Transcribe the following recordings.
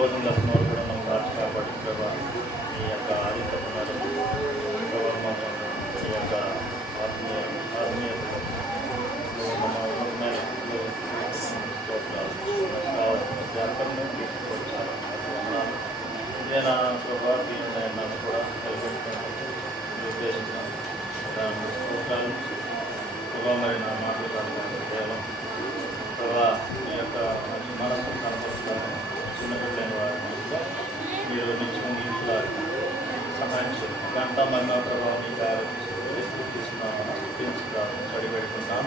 Closing దర్శనం వరకు కూడా మనం మార్చి కాబట్టి ప్రభావ ఈ యొక్క ఆదిత్యకున్నారు ప్రభావం ఈ యొక్క ఆత్మీయతలో కావాల్సిన తీసుకొచ్చారు ఇదే నా ప్రభావం నన్ను కూడా కలిపెట్టుకుని ఉద్దేశించిన స్తోత్రాలు ప్రభావ మరి నా మాటలు కాదు కేవలం ప్రభావ ఈ యొక్క మనసు కనపరుస్తాను చిన్నపిల్లైన వారిని మీరు నిత్యం ఇంట్లో సహాయం చేయండి గంట మహిమ ప్రభావం ఈ కార్యక్రమం తీసుకున్నామని స్థితించుతాను చడిపెట్టుకుంటాం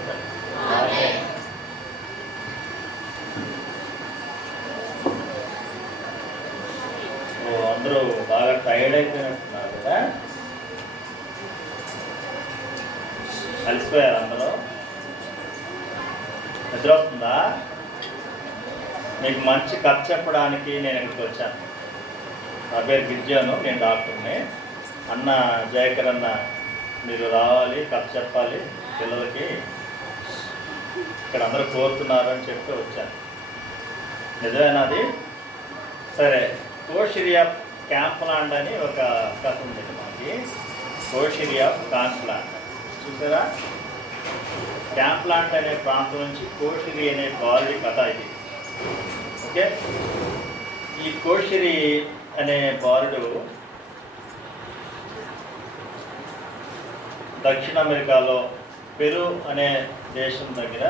అందరూ బాగా టైర్డ్ అయిపోయినట్టున్నారు కదా, అలసిపోయారు అందరూ. నిద్ర వస్తుందా? మీకు మంచి కథ చెప్పడానికి నేను ఇక్కడికి వచ్చాను. నా పేరు గిరిజాను, నేను డాక్టర్ని. అన్న జయకర్ అన్న మీరు రావాలి, కథ చెప్పాలి పిల్లలకి, ఇక్కడ అందరూ కోరుతున్నారు అని చెప్తూ వచ్చాను. నిజమేనాది? సరే, కోషిరి ఆఫ్ క్యాంప్లాండ్ అని ఒక కథ ఉంది మనకి. కోషిరి ఆఫ్ క్యాంప్లాండ్ చూసారా? క్యాంప్లాండ్ అనే ప్రాంతం నుంచి కోషిరి అనే బాలుడి కథ ఇది. ఓకే, ఈ కోషిరి అనే బాలుడు దక్షిణ అమెరికాలో పెరు అనే దేశం దగ్గర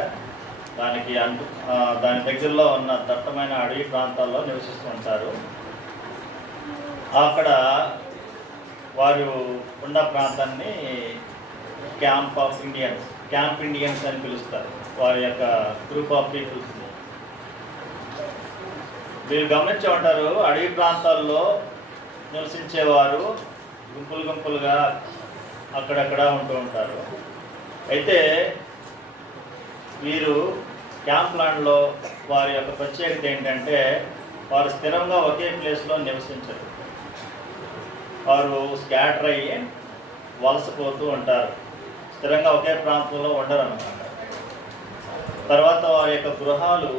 దాని దగ్గరలో ఉన్న దట్టమైన అడవి ప్రాంతాల్లో నివసిస్తూ ఉంటారు. అక్కడ వారు ఉన్న ప్రాంతాన్ని క్యాంప్ ఇండియన్స్ అని పిలుస్తారు. వారి యొక్క గ్రూప్ ఆఫ్ పీపుల్స్. మీరు గమనించే ఉంటారు, అడవి ప్రాంతాల్లో నివసించేవారు గుంపులుగా అక్కడక్కడ ఉంటూ ఉంటారు. అయితే వీరు క్యాంప్లాండ్లో వారి యొక్క ప్రత్యేకత ఏంటంటే వారు స్థిరంగా ఒకే ప్లేస్లో నివసించరు. వారు స్కాటర్ అయ్యి వలసపోతూ ఉంటారు. స్థిరంగా ఒకే ప్రాంతంలో ఉండరు అన్నమాట. తర్వాత వారి యొక్క గృహాలు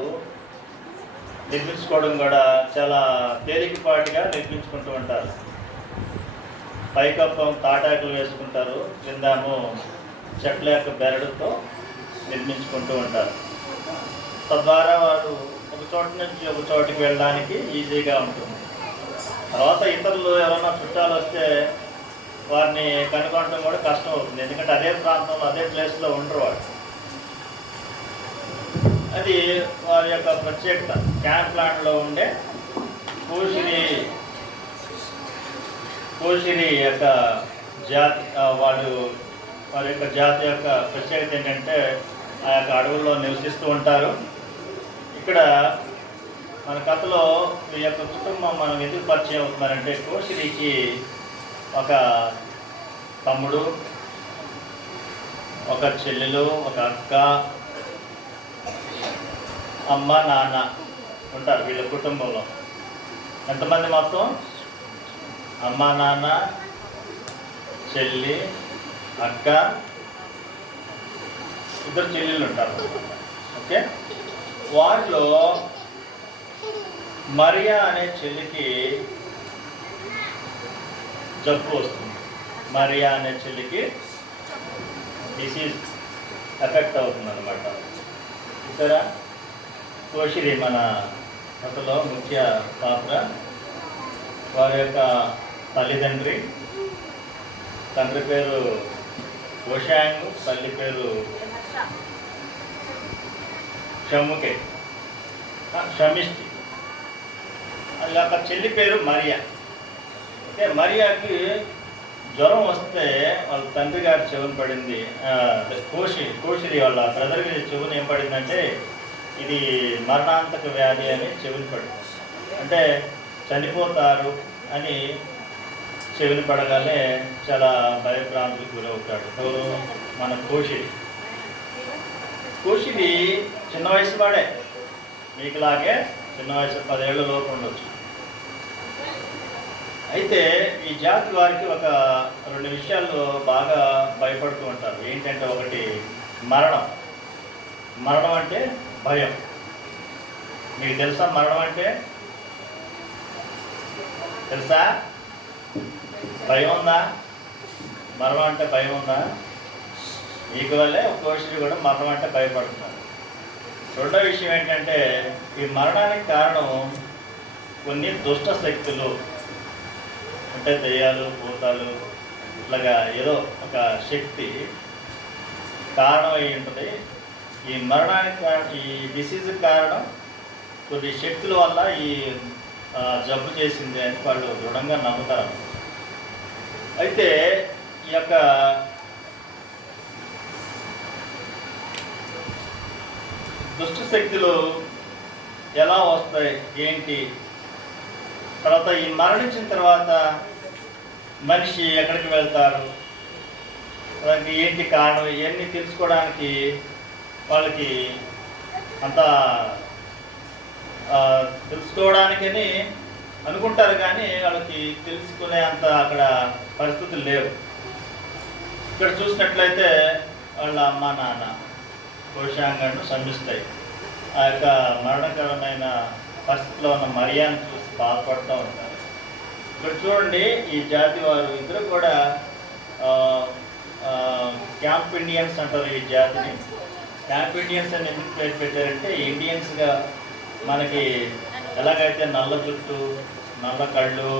నిర్మించుకోవడం కూడా చాలా తేలికపాటిగా నిర్మించుకుంటూ ఉంటారు. పైకప్పం తాటాకులు వేసుకుంటారు, కిందేమో చెట్ల యొక్క బెరడుతో నిర్మించుకుంటూ ఉంటారు. తద్వారా వారు ఒక చోట నుంచి ఒక చోటికి వెళ్ళడానికి ఈజీగా ఉంటుంది. తర్వాత ఇతరులు ఎవరైనా చుట్టాలు వస్తే వారిని కనుగొనడం కూడా కష్టం అవుతుంది, ఎందుకంటే అదే ప్రాంతంలో అదే ప్లేస్లో ఉండరు వాడు. అది వారి యొక్క ప్రత్యేకత. క్యాంప్లాండ్లో ఉండే కోషిరి యొక్క జాతి వారి యొక్క జాతి యొక్క ప్రత్యేకత ఏంటంటే ఆ యొక్క అడవుల్లో నివసిస్తూ ఉంటారు. ఇక్కడ మన కథలో ఈ యొక్క కుటుంబం మనం ఎందుకు పరిచయం అవుతున్నారంటే, కోషిరికి ఒక తమ్ముడు, ఒక చెల్లెలు, ఒక అక్క, అమ్మ, నాన్న ఉంటారు వీళ్ళ కుటుంబంలో. ఎంతమంది మొత్తం? అమ్మ, నాన్న, చెల్లి, అక్క, ఇద్దరు చెల్లెళ్ళు ఉంటారు. ఓకే, వారిలో మరియా అనే చెల్లికి జబ్బు వస్తుంది. మరియా అనే చెల్లికి డిసీజ్ ఎఫెక్ట్ అవుతుంది అన్నమాట. ఇతర కోషిరి మన కథలో ముఖ్య పాత్ర. వారి యొక్క తండ్రి పేరు ఓషాంగ్, తల్లి పేరు షమిష్టి. అలాగ చెల్లి పేరు మరియా. అంటే మరియాకి జ్వరం వస్తే వాళ్ళ తండ్రి గారి చెవున పడింది. కోషిరి వాళ్ళ బ్రదర్కి చెవున ఏం పడిందంటే ఇది మరణాంతక వ్యాధి అని చెవిని పడింది. అంటే చనిపోతారు అని చెవిని పడగానే చాలా భయభ్రాంతులకు గురవుతాడు. ఎవరు? మన కోషిరి చిన్న వయసు వాడే, మీకులాగే చిన్న వయసు 10 ఏళ్ల లోపు ఉండొచ్చు. అయితే ఈ జాతి వారికి ఒక 2 విషయాలు బాగా భయపడుతూ ఉంటారు. ఏంటంటే, ఒకటి మరణం అంటే భయం. మీకు తెలుసా మరణం అంటే? తెలుసా? భయం ఉందా? మరణం అంటే భయం ఉందా? మీకు వల్లే కోషుడు కూడా మరణం అంటే భయపడుతున్నారు. రెండో విషయం ఏంటంటే, ఈ మరణానికి కారణం కొన్ని దుష్ట శక్తులు, అంటే దెయ్యాలు, భూతాలు, ఇట్లాగా ఏదో ఒక శక్తి కారణం అయి ఉంటుంది. ఈ మరణానికి ఈ డిసీజ్కి కారణం కొన్ని శక్తుల వల్ల ఈ జబ్బు చేసింది అని వాళ్ళు దృఢంగా నమ్ముతారు. అయితే ఈ యొక్క దుష్ట శక్తులు ఎలా వస్తాయి ఏంటి, తర్వాత ఈ మరణించిన తర్వాత మనిషి ఎక్కడికి వెళ్తారు, దానికి ఏంటి కారణం, ఇవన్నీ తెలుసుకోవడానికి వాళ్ళకి అంత తెలుసుకోవడానికని అనుకుంటారు, కానీ వాళ్ళకి తెలుసుకునే అంత అక్కడ పరిస్థితులు లేవు. ఇక్కడ చూసినట్లయితే వాళ్ళ అమ్మ నాన్న పోషాంగాన్ని శ్రమిస్తాయి. ఆ యొక్క మరణకరమైన పరిస్థితిలో ఉన్న మరియాను చూసి బాధపడుతూ ఉంటారు. ఇక్కడ చూడండి, ఈ జాతి వారు ఇద్దరు కూడా క్యాంప్ ఇండియన్స్ అంటారు ఈ జాతిని. క్యాంప్ ఇండియన్స్ అని ఎందుకు పేరు పెట్టారంటే, ఇండియన్స్గా మనకి ఎలాగైతే నల్ల జుట్టు, నల్ల కళ్ళు,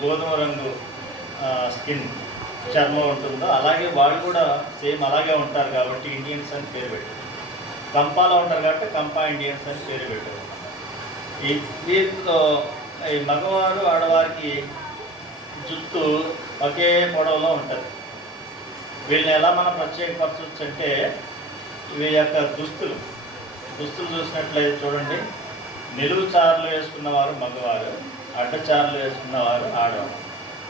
గోధుమ రంగు స్కిన్ చర్మం ఉంటుందో అలాగే వాళ్ళు కూడా సేమ్ అలాగే ఉంటారు కాబట్టి ఇండియన్స్ అని పేరు పెట్టారు. కంపాలో ఉంటారు కాబట్టి కంపా ఇండియన్స్ అని పేరు పెట్టారు. ఈ దీంతో ఈ మగవారు ఆడవారికి జుట్టు ఒకే పొడవులో ఉంటుంది. వీళ్ళని ఎలా మనం ప్రత్యేకపరచవచ్చు అంటే, వీళ్ళ యొక్క దుస్తులు చూసినట్లయితే చూడండి, నిలువు చారులు వేసుకున్నవారు మగవారు, అడ్డచారులు వేసుకున్నవారు ఆడవారు.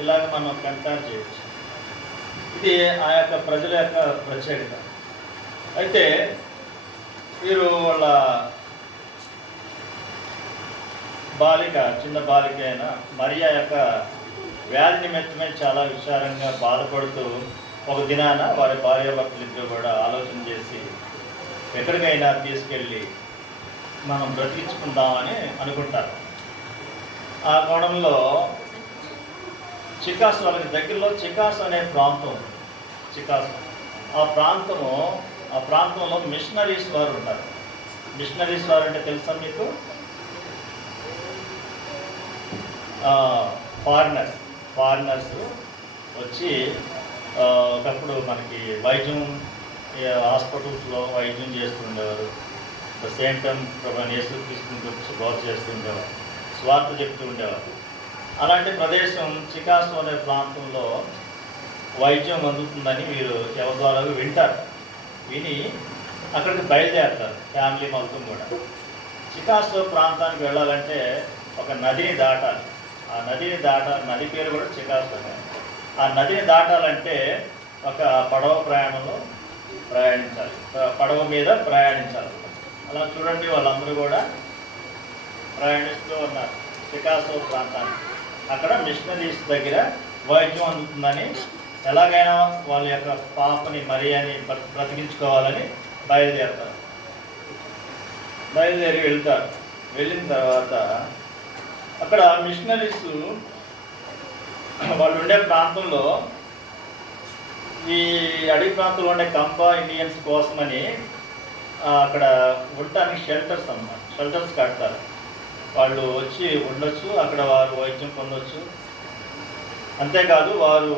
ఇలాగ మనం కంపేర్ చేయవచ్చు. ఇది ఆ యొక్క ప్రజల యొక్క ప్రత్యేకత. అయితే వీరు వాళ్ళ బాలిక, చిన్న బాలిక అయిన మరియా యొక్క వ్యాధి నిమిత్తమే చాలా విచారంగా బాధపడుతూ ఒక దినాన వారి భార్యాభర్తలిద్దరూ కూడా ఆలోచన చేసి ఎక్కడికైనా తీసుకెళ్ళి మనం బ్రతికించుకుందామని అనుకుంటారు. ఆ కోణంలో చికాసు, వాళ్ళకి దగ్గరలో చికాసు అనే ప్రాంతం, చికాసు ఆ ప్రాంతంలో మిషనరీస్ వారు ఉంటారు. మిషనరీస్ వారు అంటే తెలుసా మీకు? ఫారినర్స్ వచ్చి ఒకప్పుడు మనకి వైద్యం, హాస్పిటల్స్లో వైద్యం చేస్తుండేవారు. ద సేమ్ టైం యేసుక్రీస్తుని గురించి బోధ చేస్తుండేవారు, స్వార్థ చెప్తూ ఉండేవారు. అలాంటి ప్రదేశం చికాసు అనే ప్రాంతంలో వైద్యం అందుతుందని వీరు ఎవరి ద్వారా వింటారు. విని అక్కడికి బయలుదేరుతారు ఫ్యామిలీ మొత్తం కూడా. చికాసు ప్రాంతానికి వెళ్ళాలంటే ఒక నదిని దాటాలి. ఆ నదిని నది పేరు కూడా చికాసు అనే. ఆ నదిని దాటాలంటే ఒక పడవ ప్రయాణంలో ప్రయాణించాలి, పడవ మీద ప్రయాణించాలి. అలా చూడండి, వాళ్ళందరూ కూడా ప్రయాణిస్తూ ఉన్నారు చికాసు ప్రాంతానికి. అక్కడ మిషనరీస్ దగ్గర వైద్యం అందుతుందని, ఎలాగైనా వాళ్ళ యొక్క పాపని మరియాని బ్రతికించుకోవాలని బయలుదేరి వెళ్తారు. వెళ్ళిన తర్వాత అక్కడ మిషనరీస్ వాళ్ళు ఉండే ప్రాంతంలో, ఈ అడవి ప్రాంతంలో ఉండే కంపా ఇండియన్స్ కోసమని అక్కడ ఉండటానికి షెల్టర్స్ కడతారు. వాళ్ళు వచ్చి ఉండొచ్చు, అక్కడ వారు వైద్యం పొందొచ్చు. అంతేకాదు వారు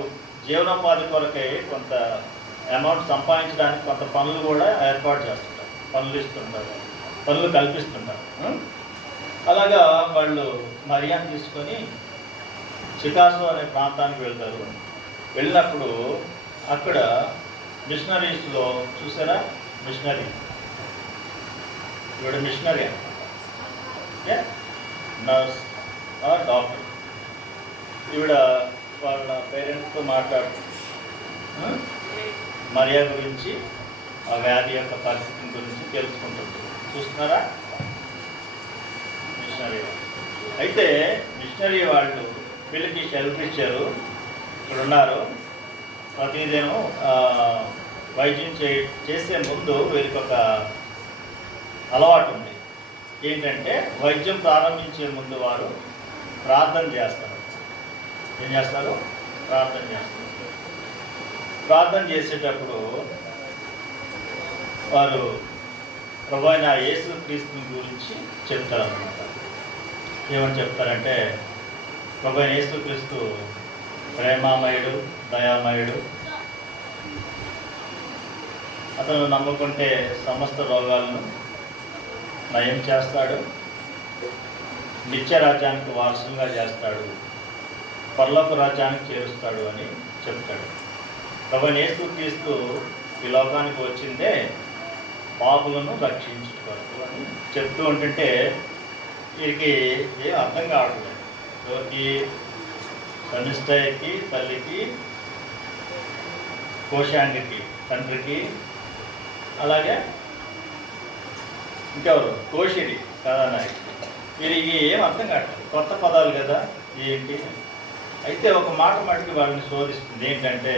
జీవనోపాధి కొరకై కొంత అమౌంట్ సంపాదించడానికి కొంత పనులు కూడా ఏర్పాటు చేస్తుంటారు, పనులు కల్పిస్తుంటారు. అలాగా వాళ్ళు మరియాను తీసుకొని చికాసు అనే ప్రాంతానికి వెళ్తారు. వెళ్ళినప్పుడు అక్కడ మిషనరీస్లో చూసారా, ఇవిడ మిషనరీ, నర్స్ ఆర్ డాక్టర్. ఈవిడ వాళ్ళ పేరెంట్స్తో మాట్లాడుతుంది మరియా గురించి, ఆ వ్యాధి యొక్క పరిస్థితి గురించి తెలుసుకుంటుంది. చూస్తున్నారా మిషనరీ. అయితే మిషనరీ వాళ్ళు వీళ్ళకి షెల్టర్ ఇచ్చారు, ఇక్కడ ఉన్నారు. ప్రతిదినం వైద్యం చేసే ముందు వీరికి ఒక అలవాటు ఉంది. ఏంటంటే వైద్యం ప్రారంభించే ముందు వారు ప్రార్థన చేస్తారు. ఏం చేస్తారు? ప్రార్థన చేస్తారు. ప్రార్థన చేసేటప్పుడు వారు ప్రభువైన యేసుక్రీస్తుని గురించి చెప్తారన్నమాట. ఏమని చెప్తారంటే, ప్రభువైన యేసుక్రీస్తు ప్రేమామయుడు, దయామయుడు, అతను నమ్ముకుంటే సమస్త రోగాలను నయం చేస్తాడు, నిత్య రాజ్యానికి వారసులుగా చేస్తాడు, పరలోక రాజ్యానికి చేరుస్తాడు అని చెప్తాడు. ప్రభువైన యేసుక్రీస్తు ఈ లోకానికి వచ్చిందే పాపులను రక్షించుకోవడం అని చెప్తూ ఉంటుంటే వీరికి ఏం అర్థం కావట్లేదు. ఎవరికి? శమిష్టయ్యకి, తల్లికి, కోశాంగికి, తండ్రికి, అలాగే ఇంకెవరు? కోశిడి కథానాయకి. వీరికి ఏం అర్థం కావట్లేదు. కొత్త పదాలు కదా ఏంటి. అయితే ఒక మాట మటుకు వాళ్ళని శోధిస్తుంది. ఏంటంటే,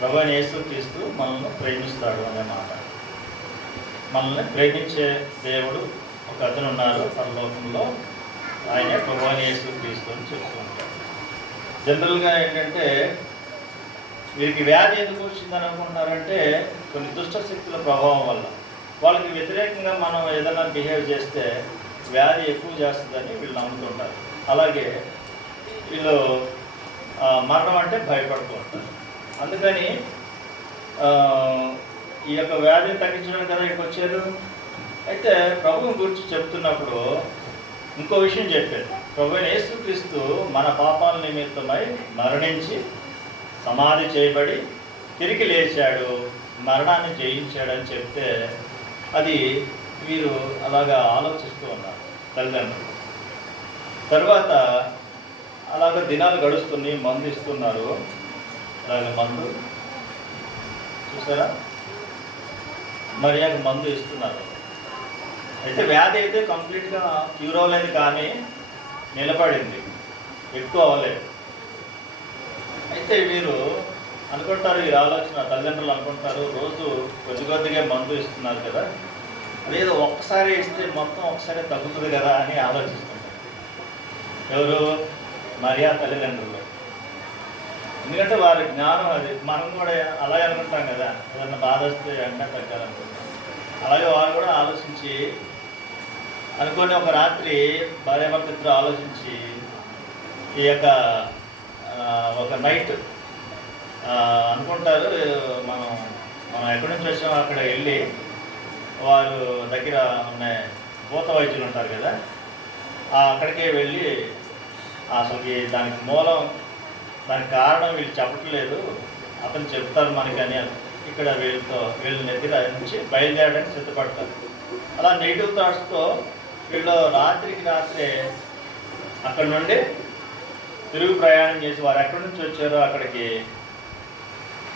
ప్రభువైన యేసుక్రీస్తు మనల్ని ప్రేమిస్తాడు అనే మాట. మనల్ని ప్రేమించే దేవుడు ఒక అతను ఉన్నారు పరలోకంలో, ఆయనే ప్రభువైన యేసుక్రీస్తు అని చెప్తూ ఉంటాడు. జనరల్గా ఏంటంటే వీరికి వ్యాధి ఎందుకు వచ్చిందని అనుకుంటున్నారంటే, కొన్ని దుష్ట శక్తుల ప్రభావం వల్ల. వాళ్ళకి వ్యతిరేకంగా మనం ఏదైనా బిహేవ్ చేస్తే వ్యాధి ఎక్కువ చేస్తుందని వీళ్ళు నమ్ముతుంటారు. అలాగే వీళ్ళు మరణం అంటే భయపడుతూ ఉంటారు. అందుకని ఈ యొక్క వ్యాధిని తగ్గించడానికి కదా ఇక్కడికి వచ్చారు. అయితే ప్రభువు గురించి చెప్తున్నప్పుడు ఇంకో విషయం చెప్పారు. ప్రభువైన యేసుక్రీస్తు మన పాపాల నిమిత్తమై మరణించి సమాధి చేయబడి తిరిగి లేచాడు, మరణాన్ని జయించాడని చెప్తే అది వీరు అలాగా ఆలోచిస్తూ ఉన్నారు తల్లిదండ్రులు. తర్వాత అలాగ దినాలు గడుస్తున్నాయి, మందు ఇస్తున్నారు. అలాగే మందు చూసారా, మరియాకు మందు ఇస్తున్నారు. అయితే వ్యాధి అయితే కంప్లీట్గా క్యూర్ అవ్వలేదు, కానీ నిలబడింది, ఎక్కువ అవ్వలేదు. అయితే వీరు అనుకుంటారు, ఈ ఆలోచన తల్లిదండ్రులు అనుకుంటారు, రోజు కొద్ది కొద్దిగా మందు ఇస్తున్నారు కదా, అదేదో ఒక్కసారి ఇస్తే మొత్తం ఒకసారి తగ్గుతుంది కదా అని ఆలోచిస్తుంటారు. ఎవరు? మరియా తల్లిదండ్రులు. ఎందుకంటే వారి జ్ఞానం అది. మనం కూడా అలాగే అనుకుంటాం కదా, ఏదన్నా బాధ వస్తే వెంటనే తగ్గాలనుకుంటాం. అలాగే వారు కూడా ఆలోచించి అనుకుని ఒక రాత్రి భార్యాభర్తలు ఆలోచించి ఈ యొక్క ఒక నైట్ అనుకుంటారు, మనం ఎక్కడి నుంచి వచ్చామో అక్కడ వెళ్ళి వారు దగ్గర ఉన్న భూత వైద్యులు ఉంటారు కదా, అక్కడికే వెళ్ళి అసలుకి దానికి మూలం, దానికి కారణం వీళ్ళు చెప్పట్లేదు, అతను చెప్తారు మనకని ఇక్కడ వీళ్ళ దగ్గర నుంచి బయలుదేరడానికి సిద్ధపడతారు. అలా నెగిటివ్ థాట్స్తో వీళ్ళు రాత్రికి రాత్రే అక్కడ నుండి తిరుగు ప్రయాణం చేసి వారు ఎక్కడి నుంచి వచ్చారో అక్కడికి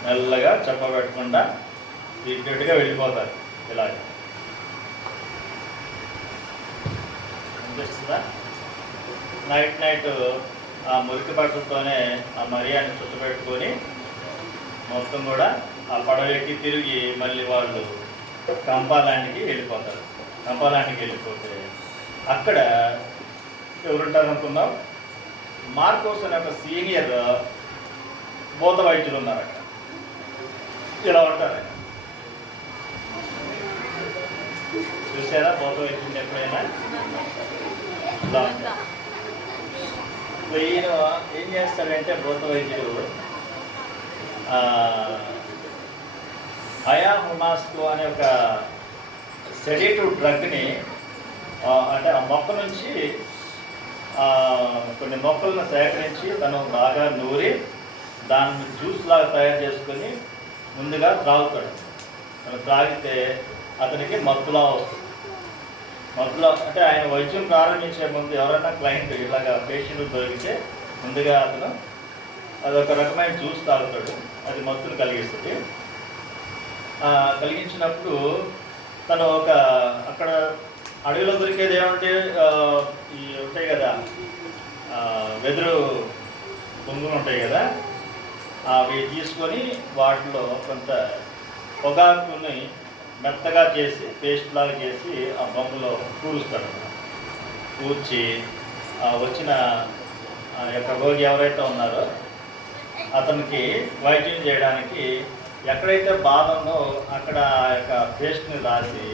మెల్లగా చెప్పబెట్టకుండా సీక్రెట్గా వెళ్ళిపోతారు. ఇలాగ అనిపిస్తుందా? నైట్ ఆ మురికి బట్టలతోనే ఆ మరియాన్ని చుట్టుపెట్టుకొని మొత్తం కూడా ఆ పడవకి తిరిగి మళ్ళీ వాళ్ళు కంపాలాండ్కి వెళ్ళిపోతారు. కంపాలాండ్కి వెళ్ళిపోతే అక్కడ ఎవరుంటారు అనుకున్నాం? మార్కోస్ అనే ఒక సీనియర్ భూత వైద్యులు ఉన్నారు అక్కడ. ఇలా ఉంటారు. చూసారా భూత వైద్యులు ఎప్పుడైనా? ఇలా ఉంటారు. ఈయన ఏం చేస్తాడంటే భూత వైద్యుడు హయాహుమాస్కో అనే ఒక సెడేటివ్ డ్రగ్ని, అంటే ఆ మొక్క నుంచి కొన్ని మొక్కలను సేకరించి తను బాగా నూరి దాన్ని జ్యూస్ లాగా తయారు చేసుకొని ముందుగా త్రాగుతాడు. తను త్రాగితే అతనికి మత్తులా వస్తుంది. మత్తులో అంటే ఆయన వైద్యం ప్రారంభించే ముందు ఎవరైనా క్లయింట్ ఇలాగా పేషెంట్ దొరికితే ముందుగా అతను అదొక రకమైన జ్యూస్ తాగుతాడు. అది మత్తును కలిగిస్తుంది. కలిగించినప్పుడు తను ఒక అక్కడ అడవిలో దొరికేది ఏమంటే ఈ ఉంటాయి కదా, వెదురు బొంగులు ఉంటాయి కదా, అవి తీసుకొని వాటిలో కొంత పొగాకుని మెత్తగా చేసి పేస్ట్ లాగా చేసి ఆ బొమ్మలో కూరుస్తాడు. కూర్చి వచ్చిన యొక్క రోగి ఎవరైతే ఉన్నారో అతనికి వైద్యం చేయడానికి ఎక్కడైతే బాధ ఉందో అక్కడ ఆ యొక్క పేస్ట్ని రాసి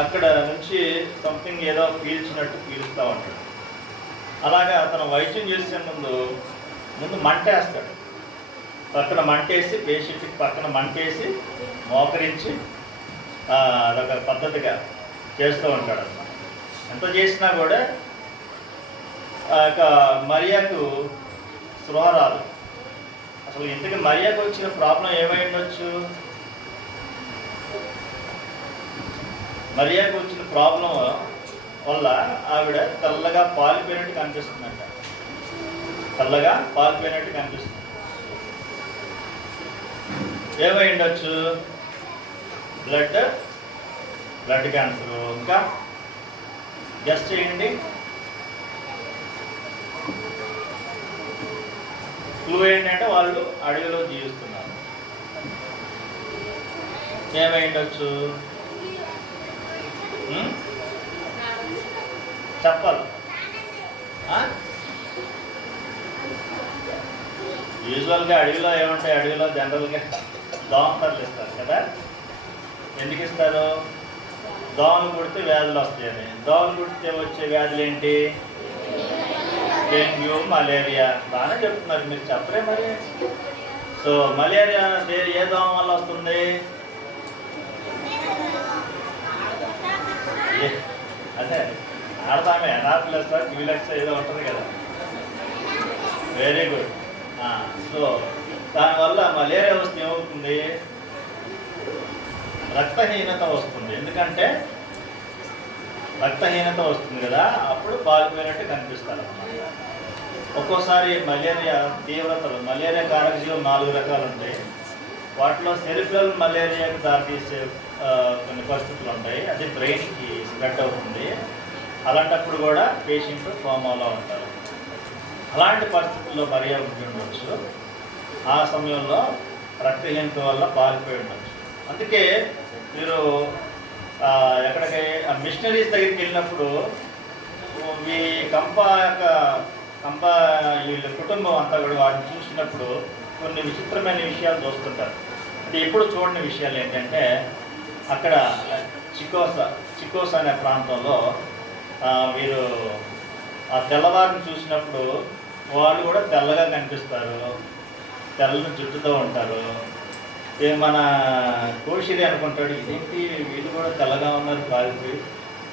అక్కడ నుంచి సంథింగ్ ఏదో పీల్చినట్టు పీలుస్తూ ఉంటాడు. అలాగా అతను వైద్యం చేసే ముందు మంటేస్తాడు. పక్కన మంటేసి పేషెంట్కి పక్కన మంటేసి మోకరించి అదొక పద్ధతిగా చేస్తూ ఉంటాడు అన్నమాట. ఎంత చేసినా కూడా మరియాకు స్పృహ రాదు. అసలు ఇంతకీ మరియాకు వచ్చిన ప్రాబ్లం ఏమై ఉండొచ్చు? మరియాకు వచ్చిన ప్రాబ్లం వల్ల ఆవిడ తెల్లగా పాలిపోయినట్టు కనిపిస్తుందంట. తెల్లగా పాలిపోయినట్టు కనిపిస్తుంది. ఏమై ఉండొచ్చు? Blood cancer. ఇంకా గెస్ట్ చేయండి. క్లూ ఏంటంటే వాళ్ళు అడవిలో జీవిస్తున్నారు. ఏమై ఉండొచ్చు? చెప్పాలి. యూజువల్గా అడవిలో ఏముంటాయి? అడవిలో జనరల్గా దోమతరలు ఇస్తారు కదా. ఎందుకు ఇస్తారు? దోమలు కుడితే వ్యాధులు వస్తాయని. దోమలు కుడితే వచ్చే వ్యాధులు ఏంటి? Dengue, malaria. బాగానే చెప్తున్నారు మీరు, చెప్పరే మరి. సో మలేరియా ఏ దోమ వల్ల వస్తుంది? అదే ఆడదామే, ఎనాప్లెస్ క్యూలెక్స్ ఏదో ఉంటుంది కదా. Very good. సో దానివల్ల మలేరియా వస్తే ఏమవుతుంది? రక్తహీనత వస్తుంది. ఎందుకంటే రక్తహీనత వస్తుంది కదా, అప్పుడు పాలిపోయినట్టు కనిపిస్తారు అన్నమాట. ఒక్కోసారి మలేరియా తీవ్రతలు, మలేరియా కారకజీవులు 4 రకాలు ఉంటాయి. వాటిలో సెరిబ్రల్ మలేరియాకి దారితీసే కొన్ని పరిస్థితులు ఉంటాయి. అది బ్రెయిన్కి స్ప్రెడ్ అవుతుంది. అలాంటప్పుడు కూడా పేషెంట్ కోమాలో ఉంటారు. అలాంటి పరిస్థితుల్లో మరియా ఉండి ఉండవచ్చు. ఆ సమయంలో రక్తహీనత వల్ల పాలిపోయి ఉండవచ్చు. అందుకే మీరు ఎక్కడికి మిషనరీస్ దగ్గరికి వెళ్ళినప్పుడు ఈ వీళ్ళ కుటుంబం అంతా కూడా వారిని చూసినప్పుడు కొన్ని విచిత్రమైన విషయాలు చూస్తుంటారు. అంటే ఎప్పుడు చూడని విషయాలు ఏంటంటే, అక్కడ చికోసా అనే ప్రాంతంలో వీరు ఆ తెల్లవారిని చూసినప్పుడు వాళ్ళు కూడా తెల్లగా కనిపిస్తారు, తెల్లని జుట్టుతో ఉంటారు. మన కోషిరి అనుకుంటాడు, ఇదేంటి వీళ్ళు కూడా తెల్లగా ఉన్నారు, కాలిపోయి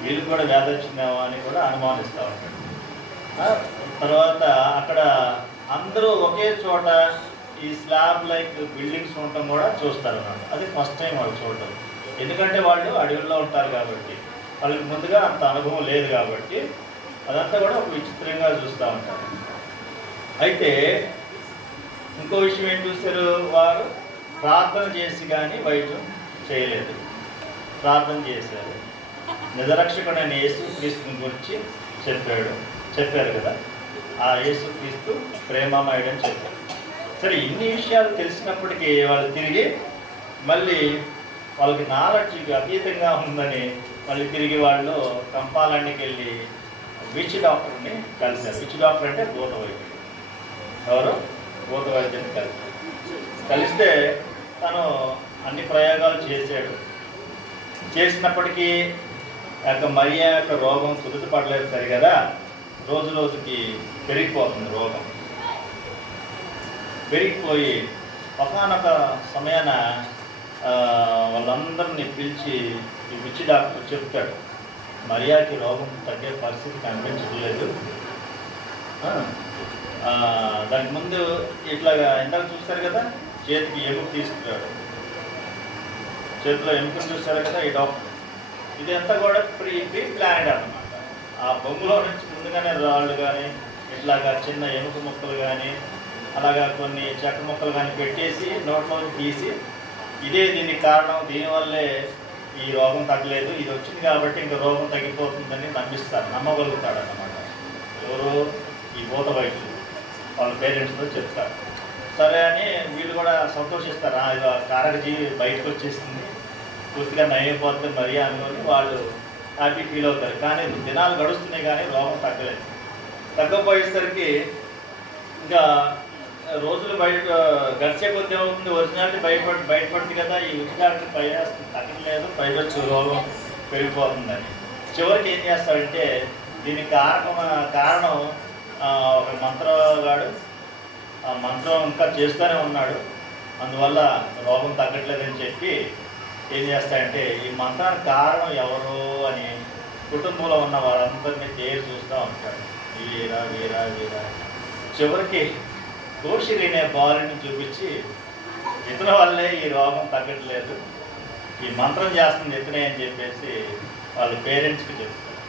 వీళ్ళు కూడా వ్యాధి వచ్చిందేమో అని కూడా అనుమానిస్తూ ఉంటాడు. తర్వాత అక్కడ అందరూ ఒకే చోట ఈ స్లాబ్ లైక్ బిల్డింగ్స్ ఉండటం కూడా చూస్తారు అన్నమాట. అది ఫస్ట్ టైం వాళ్ళు చూడటం. ఎందుకంటే వాళ్ళు అడవుల్లో ఉంటారు కాబట్టి, వాళ్ళకి ముందుగా అంత అనుభవం లేదు కాబట్టి అదంతా కూడా ఒక విచిత్రంగా చూస్తూ ఉంటారు. అయితే ఇంకో విషయం ఏం చూస్తారు, వారు ప్రార్థన చేసి కానీ వైద్యం చేయలేదు. ప్రార్థన చేశారు. నిజరక్షకుడైన యేసుక్రీస్తుని గురించి చెప్పారు కదా. ఆ యేసుక్రీస్తు ప్రేమమయుడని చెప్పారు. సరే, ఇన్ని విషయాలు తెలిసినప్పటికీ వాళ్ళు తిరిగి మళ్ళీ వాళ్ళకి నాలెడ్జ్కి అతీతంగా ఉందని మళ్ళీ తిరిగి వాళ్ళు కంపాలనికి వెళ్ళి విచ్ డాక్టర్ని కలిశారు. విచ్ డాక్టర్ అంటే భూత వైద్యుడు. ఎవరు? భూత వైద్యుని కలిస్తే తను అన్ని ప్రయోగాలు చేశాడు. చేసినప్పటికీ మరియా యొక్క రోగం కుదుట పడలేదు సరిగదా. రోజు రోజుకి పెరిగిపోతుంది రోగం. పెరిగిపోయి ఒకానొక సమయాన వాళ్ళందరినీ పిలిచి ఈ పిచ్చి డాక్టర్ చెప్తాడు, మరియాకి రోగం తగ్గే పరిస్థితి కనిపించట్లేదు. దానికి ముందు ఇట్లాగా ఇందాక చూస్తారు కదా, చేతికి ఎముక తీసుకుంటాడు. చేతిలో ఎముకను చూస్తారు కదా ఈ డాక్టర్. ఇదంతా కూడా ప్రీ ప్లానెడ్ అన్నమాట. ఆ బొమ్మలో నుంచి ముందుగానే రాళ్ళు కానీ ఇట్లాగా చిన్న ఎముక ముక్కలు కానీ అలాగా కొన్ని చెక్క ముక్కలు కానీ పెట్టేసి నోట్లో తీసి ఇదే దీనికి కారణం, దీనివల్లే ఈ రోగం తగ్గలేదు, ఇది వచ్చింది కాబట్టి ఇంకా రోగం తగ్గిపోతుందని నమ్మిస్తారు, నమ్మగలుగుతాడు అన్నమాట. ఎవరు? ఈ భూత వైద్యులు వాళ్ళ పేరెంట్స్తో చెప్తారు. సరే అని వీళ్ళు కూడా సంతోషిస్తారు, ఇది కారకజీవి బయటకు వచ్చేసింది, పూర్తిగా నయమైపోతే మరియా అనుకొని వాళ్ళు హ్యాపీ ఫీల్ అవుతారు. కానీ దినాలు గడుస్తున్నాయి కానీ రోగం తగ్గలేదు. తగ్గపోయేసరికి ఇంకా రోజులు గడిచే కొద్ది ఏమవుతుంది, ఒరిజినాలిటీ బయటపడుతుంది కదా, ఈ ఉచితానికి తగ్గలేదు, పైవచ్చు రోగం పెరిగిపోతుందని. చివరికి ఏం చేస్తాడంటే దీనికి కారణం ఒక మంత్రగాడు ఆ మంత్రం ఇంకా చేస్తూనే ఉన్నాడు, అందువల్ల రోగం తగ్గట్లేదని చెప్పి ఏం చేస్తాడంటే ఈ మంత్రానికి కారణం ఎవరు అని కుటుంబంలో ఉన్న వారందరినీ తేరి చూస్తూ ఉంటాడు. వీరా వీరా వీరా చివరికి కోషిరి అనే బాలుని చూపించి ఇతని వల్లే ఈ రోగం తగ్గట్లేదు, ఈ మంత్రం చేస్తుంది ఇతనే అని చెప్పేసి వాళ్ళ పేరెంట్స్కి చెప్తాడు.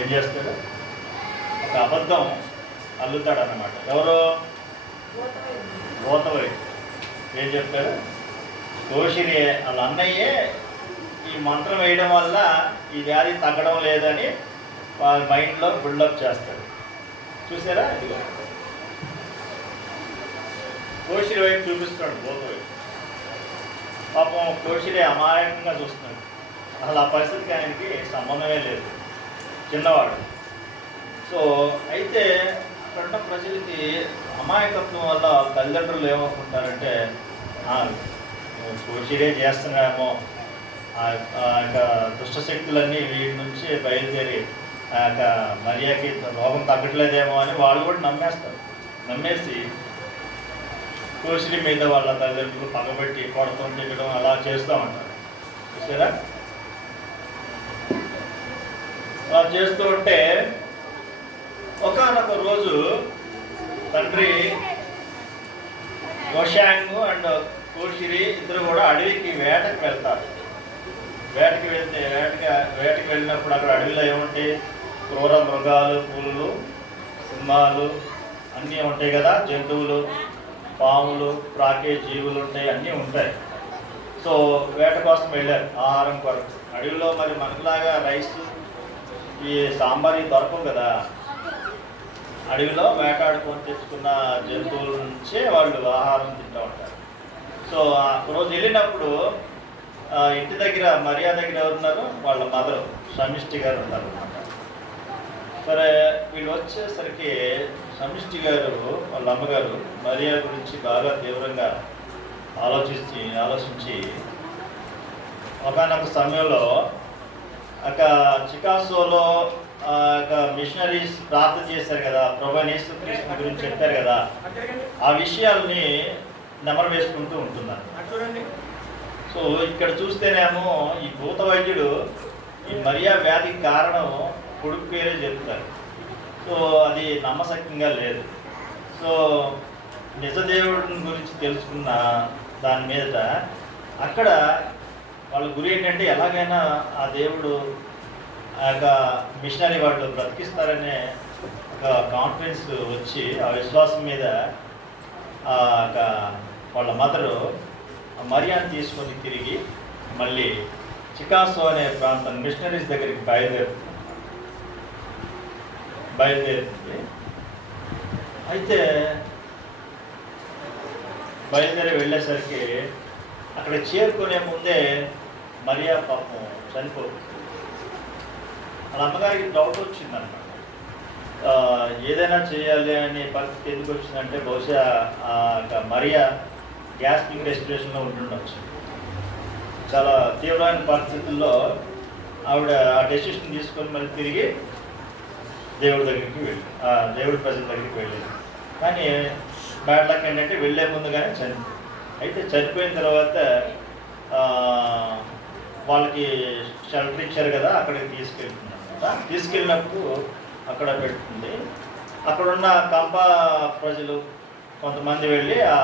ఏం చేస్తాడు, ఒక అబద్ధం అల్లుతాడు అన్నమాట. ఎవరో భూతవై ఏం చెప్తాడు, కోషిరి వాళ్ళ అన్నయ్యే ఈ మంత్రం వేయడం వల్ల ఈ వ్యాధి తగ్గడం లేదని వాళ్ళ మైండ్లో బిల్డప్ చేస్తాడు. చూసారా, ఇదిగో కోషిరి వైపు చూపిస్తాడు భూతవై. పాపం కోషిరి అమాయకంగా చూస్తున్నాడు, అసలు ఆ పరిస్థితికి ఆయనకి సంబంధమే లేదు, చిన్నవాడు. సో అయితే అక్కడ ప్రజలకి అమాయకత్వం వల్ల తల్లిదండ్రులు ఏమనుకుంటారంటే కోషిరే చేస్తున్నామో, ఆ యొక్క దుష్టశక్తులన్నీ వీడి నుంచి బయలుదేరి ఆ యొక్క మరియాకి రోగం తగ్గట్లేదేమో అని వాళ్ళు కూడా నమ్మేస్తారు. నమ్మేసి కోషిరి మీద వాళ్ళ తల్లిదండ్రులు పగబెట్టి కొడతాం తిట్టడం అలా చేస్తూ ఉంటారు. చూసారా, అలా చేస్తూ ఉంటే ఒకానొక రోజు తండ్రి ఓషాంగ్ అండ్ కోషిరి ఇద్దరు కూడా అడవికి వేటకి వెళ్తారు. వేటకి వెళ్ళినప్పుడు అక్కడ అడవిలో ఏముంటాయి, క్రూర మృగాలు, పులులు, సింహాలు అన్నీ ఉంటాయి కదా, జంతువులు, పాములు, ప్రాకే జీవులు ఉంటాయి, అన్నీ ఉంటాయి. సో వేట కోసం వెళ్ళారు ఆహారం కొరకు. అడవిలో మరి మనలాగా రైస్ ఈ సాంబార్ దొరకవు కదా, అడవిలో వేటాడుకొని తెచ్చుకున్న జంతువుల నుంచే వాళ్ళు ఆహారం తింటూ ఉంటారు. సో రోజు వెళ్ళినప్పుడు ఇంటి దగ్గర మరియా దగ్గర ఎవరున్నారు, వాళ్ళ మదర్ షమిష్టి గారు ఉన్నారు అన్నమాట. సరే వీళ్ళు వచ్చేసరికి షమిష్టి గారు వాళ్ళ అమ్మగారు మరియా గురించి బాగా తీవ్రంగా ఆలోచించి ఒకనొక సమయంలో చికాగోలో మిషనరీస్ ప్రార్థన చేశారు కదా, ప్రభువైన యేసుక్రీస్తు గురించి చెప్పారు కదా, ఆ విషయాల్ని నెమరు వేసుకుంటూ ఉంటున్నారు. సో ఇక్కడ చూస్తేనేమో ఈ భూత వైద్యుడు ఈ మరియా వ్యాధికి కారణం కొడుకు పేరే చెప్తారు. సో అది నమ్మశక్యంగా లేదు. సో నిజదేవుడిని గురించి తెలుసుకున్న దాని మీద అక్కడ వాళ్ళ గురి ఏంటంటే ఎలాగైనా ఆ దేవుడు ఆ యొక్క మిషనరీ వాళ్ళు బ్రతికిస్తారనే ఒక కాన్ఫిడెన్స్ వచ్చి ఆ విశ్వాసం మీద వాళ్ళ మదరు మరియాని తీసుకొని తిరిగి మళ్ళీ చికాగో అనే ప్రాంతం మిషనరీస్ దగ్గరికి బయలుదేరుతుంది. అయితే బయలుదేరి వెళ్ళేసరికి అక్కడ చేరుకునే ముందే మరియా పాపం చనిపోతుంది. వాళ్ళ అమ్మగారికి డౌట్ వచ్చిందన్నమాట, ఏదైనా చేయాలి అనే పరిస్థితి ఎందుకు వచ్చిందంటే బహుశా మరియా గ్యాస్ట్రిక్ రెస్పిరేషన్లో ఉంటుండొచ్చు. చాలా తీవ్రమైన పరిస్థితుల్లో ఆవిడ ఆ డెసిషన్ తీసుకొని మళ్ళీ తిరిగి దేవుడి ప్రజల దగ్గరికి వెళ్ళేది. కానీ బ్యాడ్ లక్ ఏంటంటే వెళ్ళే ముందుగానే చనిపోయింది. అయితే చనిపోయిన తర్వాత వాళ్ళకి షెల్టర్ ఇచ్చారు కదా, అక్కడికి తీసుకెళ్తుంది అనమాట. తీసుకెళ్ళినప్పుడు అక్కడ పెడుతుంది. అక్కడున్న కంప ప్రజలు కొంతమంది వెళ్ళి ఆ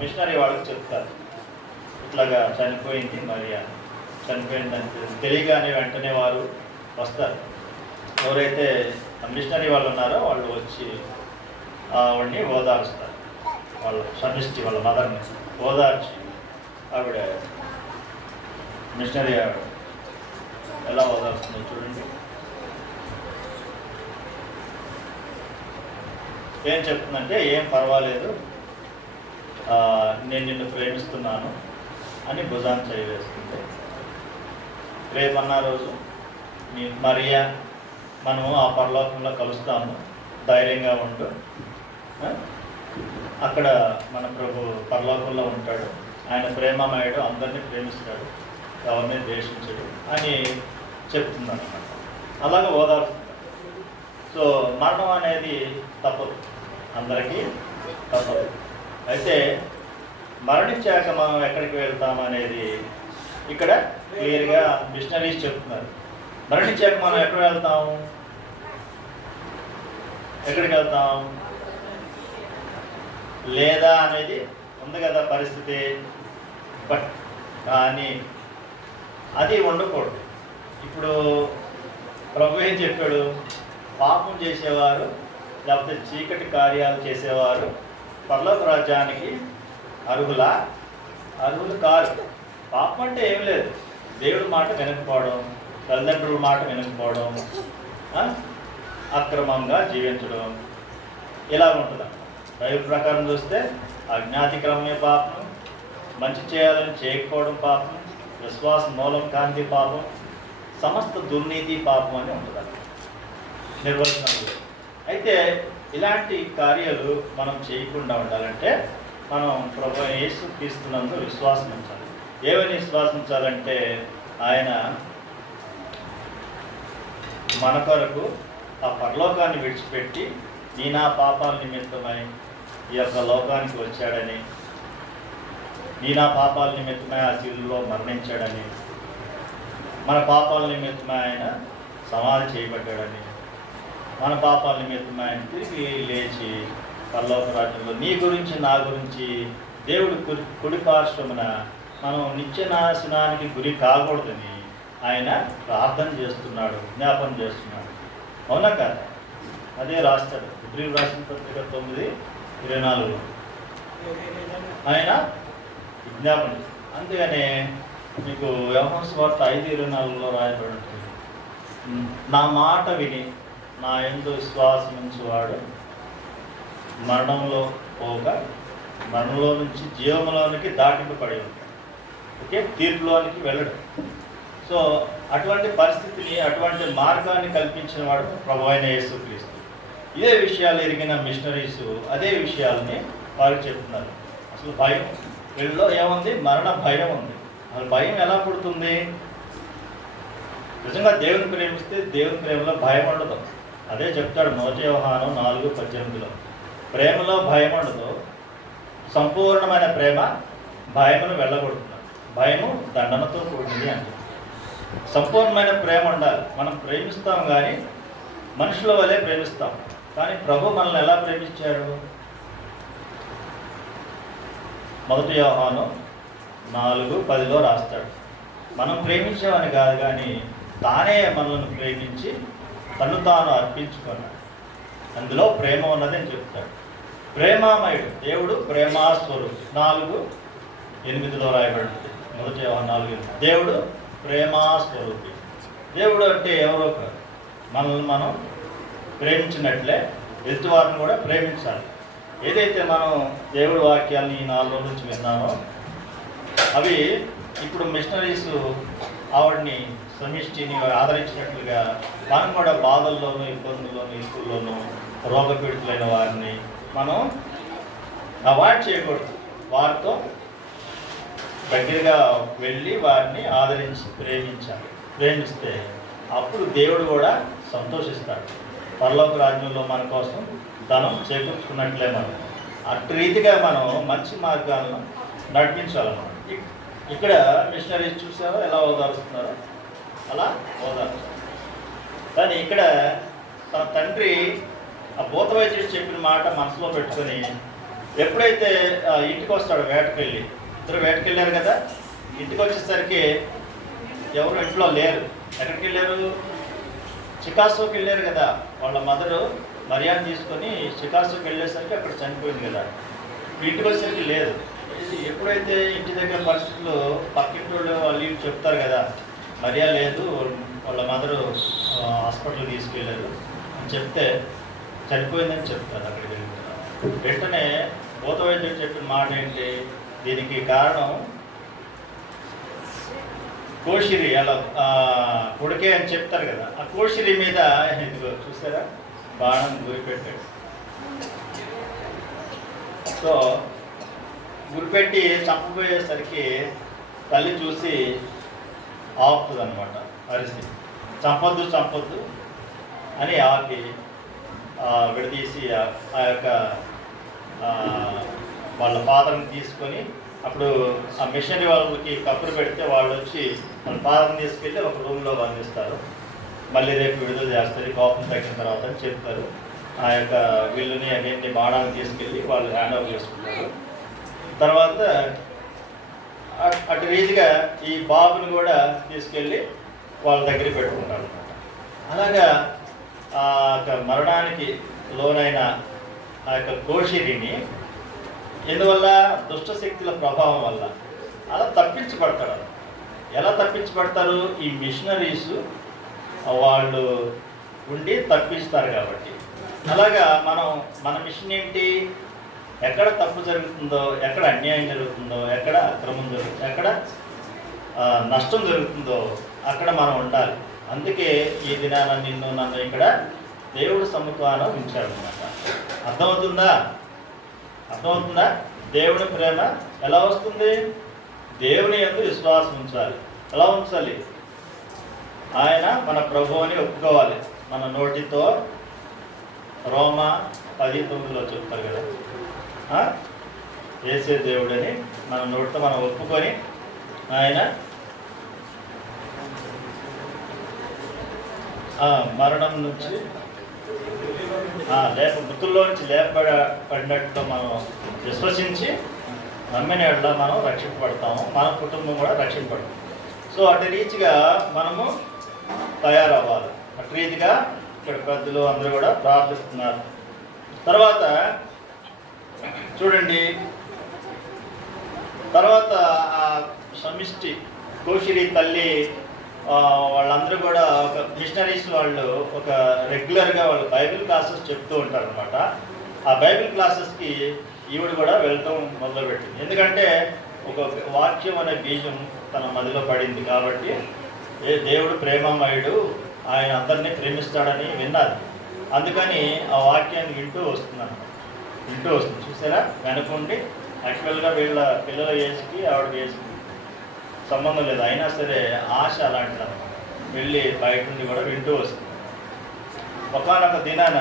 మిషనరీ వాళ్ళకి చెప్తారు, ఇట్లాగా చనిపోయింది మరియా, చనిపోయిందని తెలియగానే వెంటనే వారు వస్తారు. ఎవరైతే మిషనరీ వాళ్ళు ఉన్నారో వాళ్ళు వచ్చి ఆవిడని ఓదారుస్తారు. వాళ్ళ షమిష్టి వాళ్ళ మదర్ని ఓదార్చి ఆవిడ మిషనరీ ఆవిడ ఎలా ఓదార్స్తుందో చూడండి. ఏం చెప్తుందంటే, ఏం పర్వాలేదు, నేను నిన్ను ప్రేమిస్తున్నాను అని భుజాన్ని చేయి వేస్తుంది. రేపన్న రోజు మీ మరియా మనము ఆ పరలోకంలో కలుస్తాము, ధైర్యంగా ఉండు. అక్కడ మన ప్రభు పరలోకంలో ఉంటాడు, ఆయన ప్రేమమయుడు, అందరినీ ప్రేమిస్తాడు, ఎవరిని ద్వేషించడు అని చెప్తున్నాను అన్నమాట. అలాగే ఓదార్చుతాడు. సో మరణం అనేది తప్పదు, అందరికీ తప్పదు. అయితే మరణించాక మనం ఎక్కడికి వెళ్తాం అనేది ఇక్కడ క్లియర్గా మిషనరీస్ చెప్తున్నారు. మరణించాక మనం ఎక్కడ వెళ్తాం, ఎక్కడికి వెళ్తాం లేదా అనేది ఉంది కదా పరిస్థితి. బట్ కానీ అది ఉండకూడదు. ఇప్పుడు ప్రభు ఏం చెప్పాడు, పాపం చేసేవారు లేకపోతే చీకటి కార్యాలు చేసేవారు పరలోక రాజ్యానికి అర్హులు కాదు. పాపం అంటే ఏం లేదు, దేవుడి మాట వినకపోవడం, తల్లిదండ్రుల మాట వినకపోవడం, అక్రమంగా జీవించడం, ఇలా ఉంటుంది. బైబిల్ ప్రకారం చూస్తే అజ్ఞాతిక్రమమే పాపం, మంచి చేయాలని చేయకపోవడం పాపం, విశ్వాస మూలం కాంతి పాపం, సమస్త దుర్నీతి పాపం అని ఉంటుంది నిర్వచనంలో. అయితే ఇలాంటి కార్యాలు మనం చేయకుండా ఉండాలంటే మనం ప్రభు యేసు క్రీస్తునందు విశ్వాసం ఉంచాలి. ఏమని విశ్వాసించాలంటే ఆయన మన కొరకు ఆ పరలోకాన్ని విడిచిపెట్టి నీ నా పాపాల నిమిత్తమై ఈ యొక్క లోకానికి వచ్చాడని, నీ నా పాపాల నిమిత్తమై ఆ శిలువలో మరణించాడని, మన పాపాల నిమిత్తమై ఆయన సమాధి చేయబడ్డాడని, మన పాపాల నిమిత్తమై ఆయన తిరిగి లేచి పరలోక రాజ్యంలో నీ గురించి నా గురించి దేవుడు కుడి పార్శ్వమున మనం నిత్య నాశనానికి గురి కాకూడదని ఆయన ప్రార్థన చేస్తున్నాడు, జ్ఞాపనం చేస్తున్నాడు. అవునా కదా? అదే రాస్తాడు హెబ్రీయులకు రాసిన పత్రిక 9:24 ఆయన విజ్ఞాపన. అందుకనే మీకు యోహాను సువార్త 5:24 రాయబడి ఉంటుంది, నా మాట విని నా యందు విశ్వాసం ఉంచువాడు మరణంలో పోగా మరణంలో నుంచి జీవంలోనికి దాటింపబడి ఉంటాడు. ఓకే, తీర్పులోనికి వెళ్ళడం. సో అటువంటి పరిస్థితిని, అటువంటి మార్గాన్ని కల్పించిన వాడు ప్రభు అయిన యేసుక్రీస్తు. ఇదే విషయాలు ఎరిగిన మిషనరీస్ అదే విషయాలని వారికి చెప్తున్నారు. అసలు భయం వీళ్ళలో ఏముంది, మరణ భయం ఉంది. అసలు భయం ఎలా పుడుతుంది? నిజంగా దేవుని ప్రేమిస్తే దేవుని ప్రేమలో భయం ఉండదు. అదే చెప్తాడు 1 యోహాను 4:18. ప్రేమలో భయం ఉండదు, సంపూర్ణమైన ప్రేమ భయమును వెళ్ళగొడుతున్నాడు. భయము దండనతో కూడింది అని. సంపూర్ణమైన ప్రేమ ఉండాలి. మనం ప్రేమిస్తాం కానీ మనుషుల వలె ప్రేమిస్తాం. కానీ ప్రభు మనల్ని ఎలా ప్రేమించాడు? 1 యోహాను 4:10 రాస్తాడు, మనం ప్రేమించామని కాదు కానీ తానే మనల్ని ప్రేమించి తను తాను అర్పించుకున్నాడు, అందులో ప్రేమ ఉన్నదని చెప్తాడు. ప్రేమామయుడు దేవుడు, ప్రేమాస్వరూపి 4:8 రాయబడింది. 1 యోహాను 4:8. దేవుడు ప్రేమాస్వరూపి. దేవుడు అంటే ఎవరో కాదు, మనల్ని మనం ప్రేమించినట్లే ఎదుటివారిని కూడా ప్రేమించాలి. ఏదైతే మనం దేవుడి వాక్యాన్ని ఈ 4 రోజుల నుంచి విన్నామో అవి ఇప్పుడు మిషనరీస్ ఆవిడ్ని సమిష్టిని ఆదరించినట్లుగా మనం కూడా బాధల్లోనూ, ఇబ్బందుల్లోనూ, ఇరుకుల్లోనూ రోగపీడితులైన వారిని మనం అవాయిడ్ చేయకూడదు. వారితో దగ్గరగా వెళ్ళి వారిని ఆదరించి ప్రేమించాలి. ప్రేమిస్తే అప్పుడు దేవుడు కూడా సంతోషిస్తాడు. పరలోక రాజ్యంలో మన కోసం ధనం చేకూర్చుకున్నట్లే మనం అటు రీతిగా మనం మంచి మార్గాలను నడిపించాలన్నమాట. ఇక్కడ మిషనరీస్ చూసారో ఎలా ఓదారుస్తున్నారో అలా ఓదారుస్తారు. కానీ ఇక్కడ తన తండ్రి ఆ భూత వైద్యుడు చెప్పిన మాట మనసులో పెట్టుకొని ఎప్పుడైతే ఇంటికి వస్తాడు, వేటకెళ్ళి, ఇద్దరు వేటకెళ్ళారు కదా, ఇంటికి వచ్చేసరికి ఎవరు ఇంట్లో లేరు. ఎక్కడికి వెళ్ళారు? చికాగోకి వెళ్ళారు కదా. వాళ్ళ మదరు మరియాని తీసుకొని చికాగోకి వెళ్ళేసరికి అక్కడ చనిపోయింది కదా. ఇంటికి వచ్చేసరికి లేదు. ఎప్పుడైతే ఇంటి దగ్గర పరిస్థితులు పక్కింటి వాళ్ళు చెప్తారు కదా, మరియా లేదు, వాళ్ళ మదరు హాస్పిటల్ తీసుకెళ్ళారు అని చెప్తే చనిపోయిందని చెప్తారు. అక్కడికి వెళ్ళి వెంటనే భూత వైద్యుడు చెప్పిన మాట ఏంటి? దీనికి కారణం కోషిరి అలా కొడుకే అని చెప్తారు కదా, ఆ కోషిరి మీద ఇదిగో చూసారా బాణం గురిపెట్టాడు. సో గురిపెట్టి చంపబోయేసరికి తల్లి చూసి ఆపుతుంది అనమాట, అరిసి చంపొద్దు చంపొద్దు అని ఆపి విడదీసి ఆ యొక్క వాళ్ళ ఫాదర్ని తీసుకొని, అప్పుడు ఆ మిషనరీ వాళ్ళకి కప్పులు పెడితే వాళ్ళు వచ్చి వాళ్ళ ఫాదర్ని తీసుకెళ్ళి ఒక రూమ్లో బంధిస్తారు. మళ్ళీ రేపు విడుదల చేస్తారు కోపం తగ్గిన తర్వాత అని చెప్తారు. ఆ యొక్క వీళ్ళని అన్నింటినీ బాణాలను తీసుకెళ్ళి వాళ్ళు హ్యాండ్ ఓవర్ చేసుకుంటారు. తర్వాత అటు రీతిగా ఈ బాబుని కూడా తీసుకెళ్ళి వాళ్ళ దగ్గర పెట్టుకుంటారు అనమాట. అలాగా ఆ యొక్క మరణానికి లోనైన ఆ యొక్క కోషిరిని ఎందువల్ల దుష్ట శక్తుల ప్రభావం వల్ల అలా తప్పించబడతారు. ఎలా తప్పించబడతారు? ఈ మిషనరీస్ వాళ్ళు ఉండి తప్పిస్తారు కాబట్టి. అలాగా మన మిషన్ ఏంటి? ఎక్కడ తప్పు జరుగుతుందో, ఎక్కడ అన్యాయం జరుగుతుందో, ఎక్కడ అక్రమం జరుగుతుందో, ఎక్కడ నష్టం జరుగుతుందో అక్కడ మనం ఉండాలి. అందుకే ఈ దినాన నన్ను ఇక్కడ దేవుడు సముఖాన ఉంచాడనమాట. అర్థమవుతుందా? దేవుని ప్రేమ ఎలా వస్తుంది? దేవుని యందు విశ్వాసం ఉంచాలి. ఎలా ఉంచాలి? ఆయన మన ప్రభువుని ఒప్పుకోవాలి. మన నోటితో రోమా 10:9 చెప్తారు కదా, యేసే దేవుడని మన నోటితో మనం ఒప్పుకొని ఆయన మరణం నుంచి మృతుల్లోంచి లేపబడినట్టు మనం విశ్వసించి నమ్మిన యెడల మనం రక్షింపబడతాము, మన కుటుంబం కూడా రక్షింపబడతాం. సో అటు రీతిగా మనము తయారవ్వాలి. అటు రీతిగా ఇక్కడ పెద్దలు అందరూ కూడా ప్రార్థిస్తున్నారు. తర్వాత చూడండి, తర్వాత ఆ సమిష్టి కోషిరి తల్లి వాళ్ళందరూ కూడా ఒక మిషనరీస్ వాళ్ళు ఒక రెగ్యులర్గా వాళ్ళు బైబిల్ క్లాసెస్ చెప్తూ ఉంటారు అనమాట. ఆ బైబిల్ క్లాసెస్కి ఈవిడ కూడా వెళ్ళటం మొదలుపెట్టింది. ఎందుకంటే ఒక వాక్యం అనే బీజం తన మదిలో పడింది కాబట్టి, దేవుడు ప్రేమమయుడు, ఆయన అందరినీ ప్రేమిస్తాడని విన్నది. అందుకని ఆ వాక్యాన్ని వింటూ వస్తుంది. చూసారా, వెనకుండి యాక్చువల్గా వీళ్ళ పిల్లల ఏజ్కి ఆవిడ ఏజ్కి సంబంధం లేదు, అయినా సరే ఆశ అలాంటిది అనమాట. వెళ్ళి బయట నుండి కూడా వింటూ వస్తుంది. ఒకనొక దినాన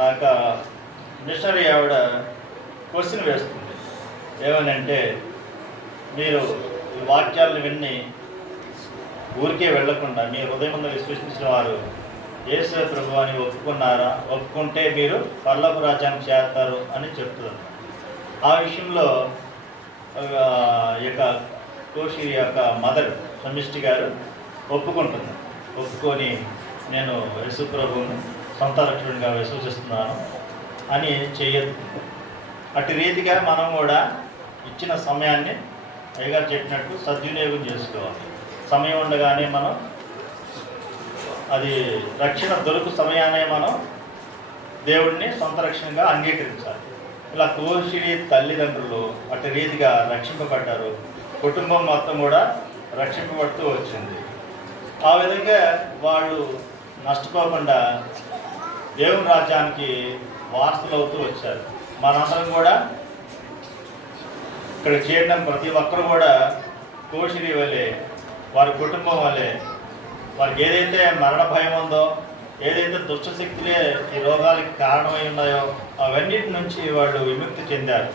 ఆ యొక్క మిషనరీ ఆవిడ క్వశ్చన్ వేస్తుంది. ఏమనంటే, మీరు ఈ వాక్యాలను విన్ని ఊరికే వెళ్లకుండా మీ హృదయముందు విశ్వసించిన వారు యేసు ప్రభు అని ఒప్పుకున్నారా? ఒప్పుకుంటే మీరు పరలోక రాజ్యానికి చేస్తారు అని చెప్తున్నారు. ఆ విషయంలో యొక్క కోషిరి యొక్క మదర్ సమిష్టి గారు ఒప్పుకొని నేను యేసు ప్రభువును సొంత రక్షకుడిగా విశ్వసిస్తున్నాను అని చేయదు. అటు రీతిగా మనం కూడా ఇచ్చిన సమయాన్ని అయ్యగారు చెప్పినట్టు సద్వినియోగం చేసుకోవాలి. సమయం ఉండగానే మనం అది రక్షణ దొరుకు సమయానే మనం దేవుడిని సొంత రక్షణగా అంగీకరించాలి. ఇలా కోషిరి తల్లిదండ్రులు అటు రీతిగా రక్షింపబడ్డారు. కుటుంబం మొత్తం కూడా రక్షింపబడుతూ వచ్చింది. ఆ విధంగా వాళ్ళు నష్టపోకుండా దేవుని రాజ్యానికి వారసులు అవుతూ వచ్చారు. మనందరం కూడా ఇక్కడ చేరిన ప్రతి ఒక్కరు కూడా కోషిరి వలె, వారి కుటుంబం వలె, వారికి ఏదైతే మరణ భయం ఉందో, ఏదైతే దుష్టశక్తులే ఈ రోగాలకి కారణమై ఉన్నాయో అవన్నిటి నుంచి వాళ్ళు విముక్తి చెందారు.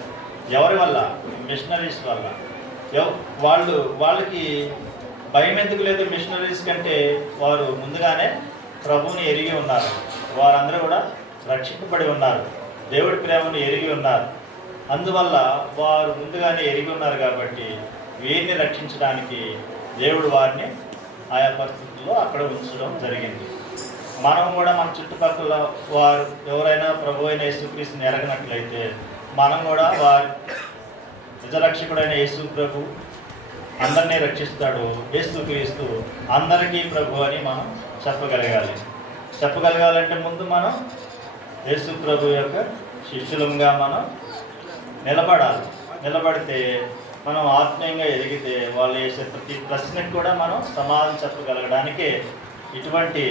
ఎవరి వల్ల? మిషనరీస్ వల్ల. వాళ్ళకి భయం ఎందుకు లేదు? మిషనరీస్ కంటే వారు ముందుగానే ప్రభువుని ఎరిగి ఉన్నారు. వారందరూ కూడా రక్షింపబడి ఉన్నారు, దేవుడి ప్రేమను ఎరిగి ఉన్నారు. అందువల్ల వారు ముందుగానే ఎరిగి ఉన్నారు కాబట్టి వీరిని రక్షించడానికి దేవుడు వారిని ఆయా పరిస్థితుల్లో అక్కడ ఉంచడం జరిగింది. మనం కూడా మన చుట్టుపక్కల వారు ఎవరైనా ప్రభు అయిన యేసుక్రీస్తుని ఎరగనట్లయితే మనం కూడా వారి నిజరక్షకుడైన యేసు ప్రభు అందరినీ రక్షిస్తాడు, యేసుక్రీస్తు అందరికీ ప్రభు అని మనం చెప్పగలగాలంటే ముందు మనం యేసు ప్రభు యొక్క శిష్యులంగా మనం నిలబడాలి. నిలబడితే మనం ఆత్మీయంగా ఎదిగితే వాళ్ళు వేసే ప్రతి ప్రశ్నకు కూడా మనం సమాధానం చెప్పగలగడానికి ఇటువంటి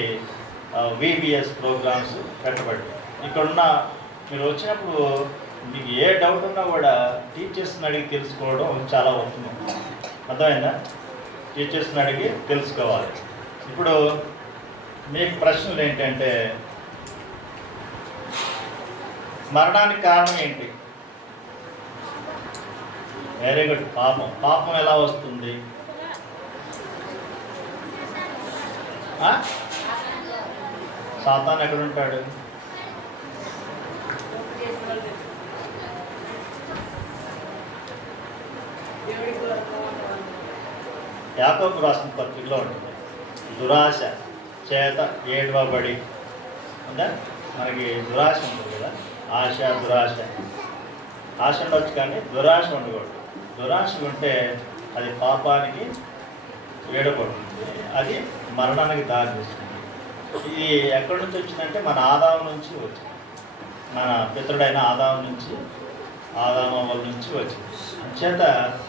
VBS ప్రోగ్రామ్స్ పెట్టబడి ఇక్కడున్న మీరు వచ్చినప్పుడు మీకు ఏ డౌట్ ఉన్నా కూడా టీచర్స్ని అడిగి తెలుసుకోవడం చాలా ఉత్తమం. అర్థమైందా? టీచర్స్ని అడిగి తెలుసుకోవాలి. ఇప్పుడు మీకు ప్రశ్నలు ఏంటంటే, మరణానికి కారణం ఏంటి? Very good. పాపం ఎలా వస్తుంది? సాతాను ఎక్కడుంటాడు? యాకోబు రాసిన పత్రికలో ఉంటుంది. దురాశ చేత ఏడవబడి అంటే మనకి దురాశ ఉంటుంది కదా, ఆశ దురాశ. ఆశ ఉండొచ్చు కానీ దురాశ ఉండకూడదు. దురాశ ఉంటే అది పాపానికి ఏడబడుతుంది, అది మరణానికి దారితీస్తుంది. ఇది ఎక్కడి నుంచి వచ్చిందంటే మన ఆదాము నుంచి వచ్చింది. మన పితరుడైన ఆదాము నుంచి, ఆదామవ్వల నుంచి వచ్చింది. అంచేత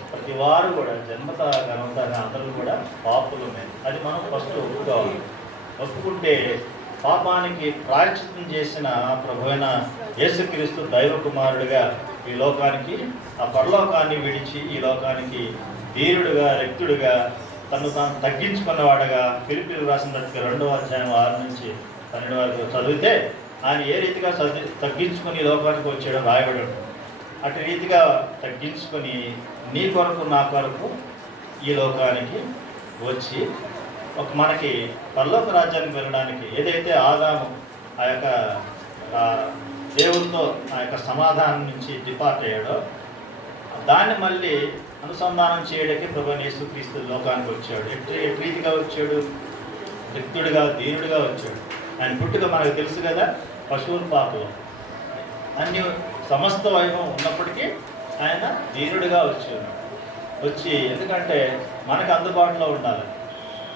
ప్రతి వారు కూడా జన్మత ఘనత అందరూ కూడా పాపులు ఉన్నాయి. అది మనం ఫస్ట్ ఒప్పుకోవాలి. ఒప్పుకుంటే పాపానికి ప్రాయశ్చిత్తం చేసిన ప్రభువైన యేసుక్రీస్తు దైవ కుమారుడిగా ఈ లోకానికి, ఆ పరలోకాన్ని విడిచి ఈ లోకానికి ధీరుడుగా, రక్తుడుగా, తను తాను తగ్గించుకున్నవాడుగా, ఫిలిప్పీయులకు రాసినట్టుగా 2వ అధ్యాయం 6 నుంచి 12 వరకు చదివితే ఆయన ఏ రీతిగా తగ్గించుకొని ఈ లోకానికి వచ్చాడో రాయబడి ఉంటుంది. అటు రీతిగా తగ్గించుకొని నీ కొరకు నా కొరకు ఈ లోకానికి వచ్చి మనకి పరలోక రాజ్యానికి వెళ్ళడానికి ఏదైతే ఆదాము ఆ యొక్క దేవునితో ఆ యొక్క సమాధానం నుంచి డిపార్ట్ అయ్యాడో దాన్ని మళ్ళీ అనుసంధానం చేయడానికి ప్రభువైన యేసుక్రీస్తు లోకానికి వచ్చాడు. ఎటు రీతిగా వచ్చాడు? రిక్తుడిగా, దీనుడిగా వచ్చాడు. ఆయన పుట్టుక మనకు తెలుసు కదా, పశువుల పాపలో అన్ని సమస్త వైభవం ఉన్నప్పటికీ ఆయన దీనుడిగా వచ్చి ఎందుకంటే మనకు అందుబాటులో ఉండాలి.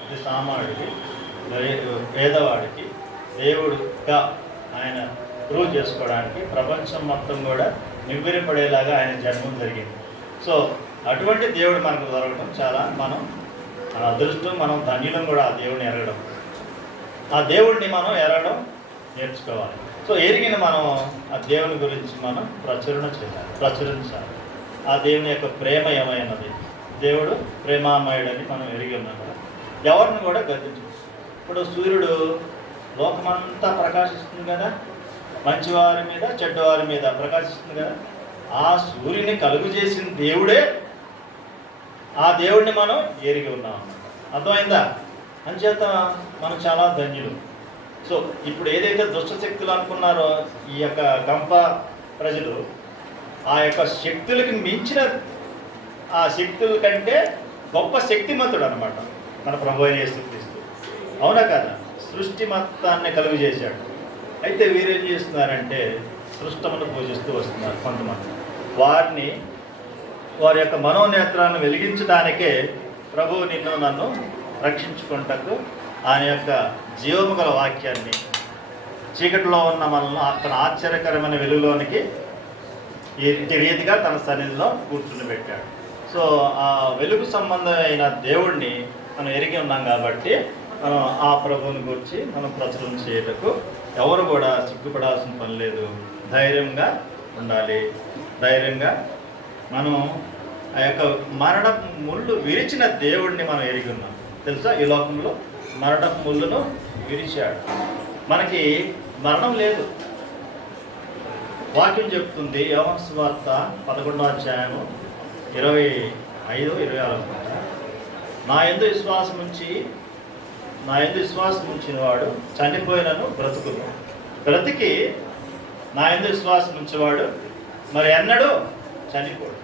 ఇది సామాన్యుడికి, పేదవాడికి దేవుడిగా ఆయన ప్రూవ్ చేసుకోవడానికి ప్రపంచం మొత్తం కూడా నివ్వెరపడేలాగా ఆయన జన్మం జరిగింది. సో అటువంటి దేవుడు మనకు దొరకడం చాలా మన అదృష్టం, మనం ధన్యులం కూడా ఆ దేవుడిని ఎరగడం. ఆ దేవుడిని మనం ఎరగడం నేర్చుకోవాలి. సో ఎరిగిన మనం ఆ దేవుని గురించి మనం ప్రచురించాలి. ఆ దేవుని యొక్క ప్రేమ ఏమైనది, దేవుడు ప్రేమామయుడని మనం ఎరిగి ఉన్నాం కదా. ఎవరిని కూడా గద్దించు. ఇప్పుడు సూర్యుడు లోకమంతా ప్రకాశిస్తుంది కదా, మంచివారి మీద చెడ్డవారి మీద ప్రకాశిస్తుంది కదా. ఆ సూర్యుని కలుగు చేసిన దేవుడే, ఆ దేవుడిని మనం ఎరిగి ఉన్నాం. అర్థమైందా? అంచేత మనం చాలా ధన్యులు. సో ఇప్పుడు ఏదైతే దుష్ట శక్తులు అనుకున్నారో ఈ యొక్క గంప ప్రజలు, ఆ యొక్క శక్తులకి మించిన, ఆ శక్తుల కంటే గొప్ప శక్తిమంతుడు అనమాట మన ప్రభువైన యేసుక్రీస్తు. అవునా కదా? సృష్టి మొత్తాన్ని కలుగు చేశాడు. అయితే వీరేం చేస్తున్నారంటే సృష్టమును పూజిస్తూ వస్తున్నారు కొంతమంది. వారి యొక్క మనోనేత్రాన్ని వెలిగించడానికే ప్రభువు నిన్ను నన్ను రక్షించుకుంటకు ఆయన యొక్క జీవము గల వాక్యాన్ని చీకటిలో ఉన్న మనల్ని తన ఆశ్చర్యకరమైన వెలుగులోనికి ఈ రీతిగా తన సన్నిధిలో కూర్చుని పెట్టాడు. సో ఆ వెలుగు సంబంధమైన దేవుడిని మనం ఎరిగి ఉన్నాం కాబట్టి మనం ఆ ప్రభువుని గురించి మనం ప్రచురణ చేయటకు ఎవరు కూడా సిగ్గుపడాల్సిన పని లేదు. ధైర్యంగా ఉండాలి. ధైర్యంగా మనం ఆ యొక్క మరణ ముళ్ళు విరిచిన దేవుడిని మనం ఎరిగి ఉన్నాం. తెలుసా? ఈ లోకంలో మరణ ముళ్ళును విరిచాడు. మనకి మరణం లేదు. వాక్యం చెప్తుంది యోహాను సువార్త 11వ అధ్యాయము 25, 26. నా యందు విశ్వాసం ఉంచిన వాడు చనిపోయినను బ్రతుకును, బ్రతికి నా యందు విశ్వాసం ఉంచేవాడు మరి ఎన్నడూ చనిపోడు.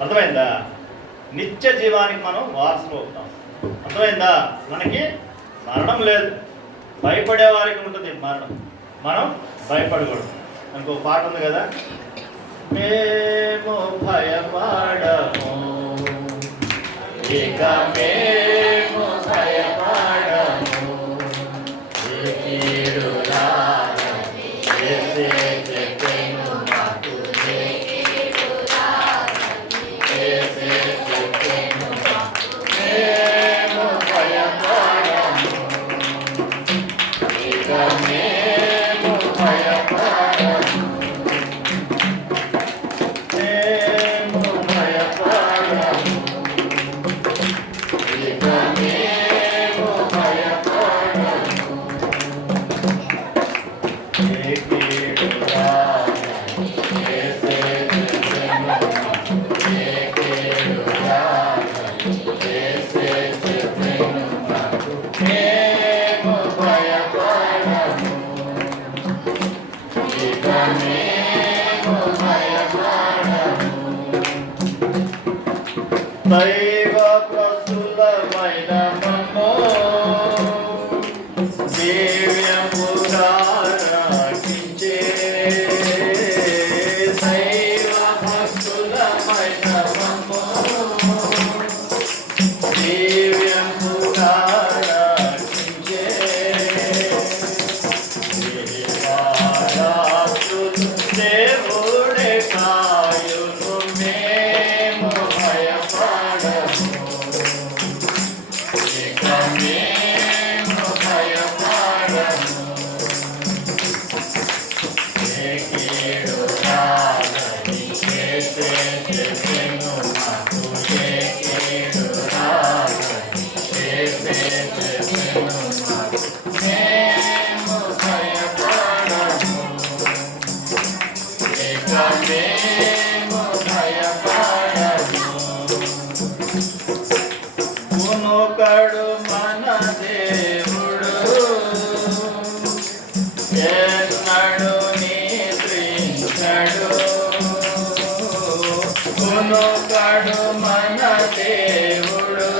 అర్థమైందా? నిత్య జీవానికి మనం వారసులు అవుతాం. అర్థమైందా? మనకి మరణం లేదు. భయపడే వారికి ఉంటుంది మరణం, మనం భయపడకూడదు. మనకు ఒక పాట ఉంది కదా, మేము భయపడము ఇక మేము భయపడము చెప్పెను మాకు మేము భయపడము, మేము భయపడము, ఇక మేము భయపడము. ఏ కీడు రాదు, యేసే చెప్పెను, ఏ కీడు రాదు, యేసే చెప్పెను మాకు. మేము భయపడము, ఇక మేము భయపడము. దైవ ప్రస్తులమైన మమ్ము దివ్యముగా రక్షించే, దైవ ప్రస్తులమైన మమ్ము దివ్యముగా రక్షించే. దేవారాధులు దేవుడే కాయును, మేము భయపడము, ఇక మేము భయపడము. ఏ కీడు రాదని యేసే చెప్పెను మాకు, ఏ కీడు రాదని యేసే చెప్పెను మాకు. మేము భయపడము, ఇక మేము భయపడము. కునుకడు మన దేవుడు, ఎన్నడు నిద్రించడు. కునుకడు మన దేవుడు,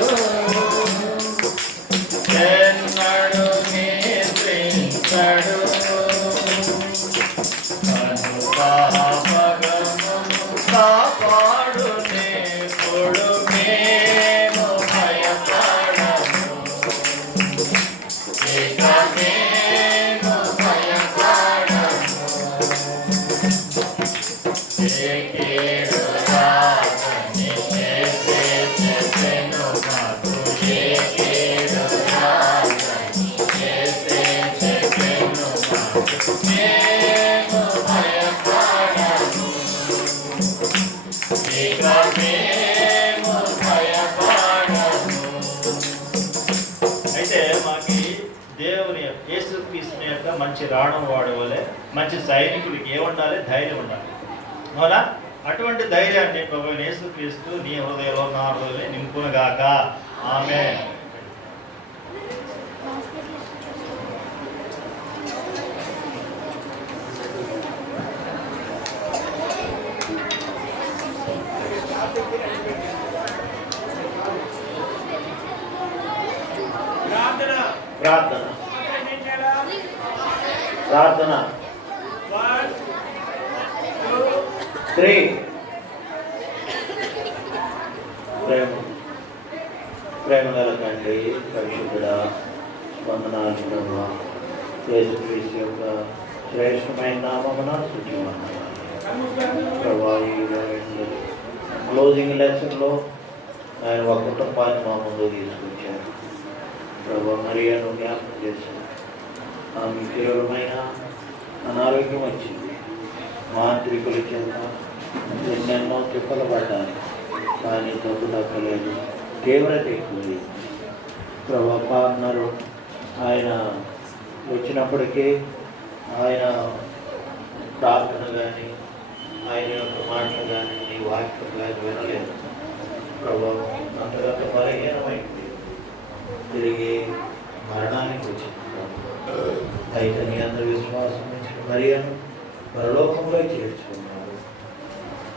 ఎన్నడు నిద్రించడు. కాపాడు నేప్పుడు మేము భయపడము, ఇక మేము భయపడము. ఏ కీడు రాదని యేసే చెప్పెను మాకు, ఏ కీడు రాదని యేసే చెప్పెను మాకు. మేము భయపడము, ఇక మేము భయపడము. అయితే మాకి దేవుని యేసుక్రీస్తుని యొక్క మంచి రావడం వాడవలే, మంచి సైనికుడికి ఏముండాలి? ధైర్యం ఉండాలి. అవునా? అటువంటి ధైర్యాన్ని ప్రభువైన యేసుక్రీస్తు నీ హృదయంలో నా హృదయంలో నింపునుగాక. ఆమేన్. ప్రార్థన ప్రార్థన 1, 2, 3. ప్రేమగల తండ్రి, పరిశుద్ధుడా, వందనాలు ప్రభువా. యేసుక్రీస్తు యొక్క శ్రేష్టమైన నామమున స్తుతివందనాలు ప్రభువా. ఈ క్లోజింగ్ లెసన్లో ఆయన ఒక కుటుంబాన్ని మా ముందు తీసుకొచ్చారు ప్రభు. మరియను జ్ఞాపకం చేశారు. ఆమె తీవ్రమైన అనారోగ్యం వచ్చింది, మాంత్రికుల చేత ఎన్నెన్నో తిప్పలు పడ్డాయి, కానీ తప్పు తప్పలేదు, తీవ్రత ఎక్కువ. ప్రభు పార్ట్నరు ఆయన వచ్చినప్పటికీ ఆయన ప్రార్థన కానీ ఆయన యొక్క మాటలు కానీ నీ వాక్యం కానీ వినలేదు ప్రభు. అంతగా బలహీనమైంది, తిరిగి మరణానికి వచ్చింది. అయితే నీ అందరి విశ్వాసం ఇచ్చిన మరియను పరలోకంలో చేర్చుకున్నారు.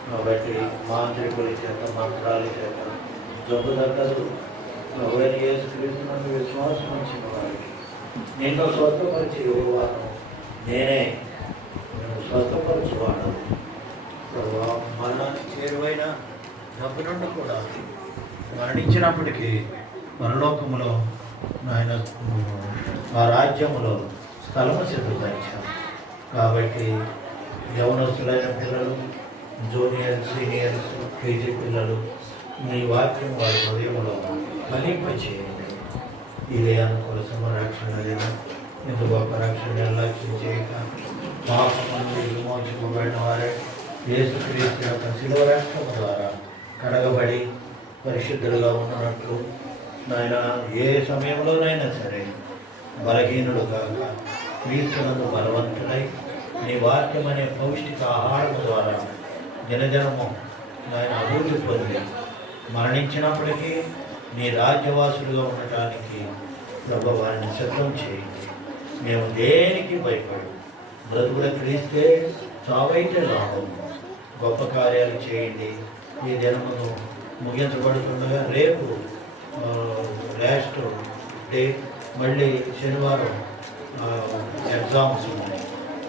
కాబట్టి మాంత్రికుల చేత మంత్రాల చేత జబ్బు తగ్గదు. ప్రభువైన యేసుక్రీస్తునందు విశ్వాసం ఇచ్చిన వారికి నిన్ను స్వస్థపరిచి యువవాను నేనే, నేను స్వస్థపరచువాడు ప్రభు. మరణానికి చేరువైన జబ్బు నుండి కూడా మరణించినప్పటికీ పరలోకములో ఆయన ఆ రాజ్యములో స్థలము సిద్ధపరిచారు. కాబట్టి యవనస్తులైన పిల్లలు, జూనియర్ సీనియర్స్, కేజీ పిల్లలు మీ వాక్యం వారి హృదయంలో ఫలింపచేయండి. ఇదే అనుకూల సంరక్షణ ఇందు గొప్ప రక్షణ నిర్లక్ష్యం చేయక పాపములు విమోచింపబడిన వారే యేసుక్రీస్తు యొక్క శిలువ రక్తము ద్వారా కడగబడి పరిశుద్ధులుగా ఉన్నట్లు నాయన ఏ సమయంలోనైనా సరే బలహీనుడు కాక క్రీస్తునందు బలవంతుడై నీ వాక్యం అనే పౌష్టిక ఆహారం ద్వారా దినదినము నాయన అభివృద్ధి పొంది మరణించినప్పటికీ నీ రాజ్యవాసులుగా ఉండటానికి ప్రభు వారిని సిద్ధం చేయండి. మేము దేనికి భయపడు బ్రతుకుడ క్రీస్తే చావైతే లాభం. గొప్ప కార్యాలు చేయండి. ఈ దినమును ముగించబడుతుండగా రేపు లాస్ట్ డే, మళ్ళీ శనివారం ఎగ్జామ్స్ ఉన్నాయి.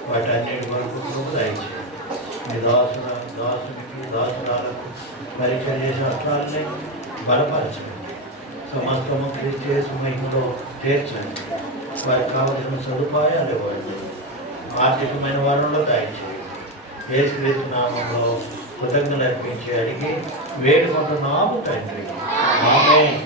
వాటన్నిటి వరకు దయచేయండి. మీ దాసురాలకు పరిచయం చేసే అర్థాలని బలపరచండి. సమస్తము క్రీస్తు మహిమలో చేర్చండి. వారికి కావలసిన సదుపాయాలు ఇవ్వండి. ఆర్థికమైన వనరులు దయచేయండి. యేసుక్రీస్తు నామంలో కృతజ్ఞతలు అర్పించి అడిగి వేడుకుంటున్నాము తండ్రి. ఆమేన్.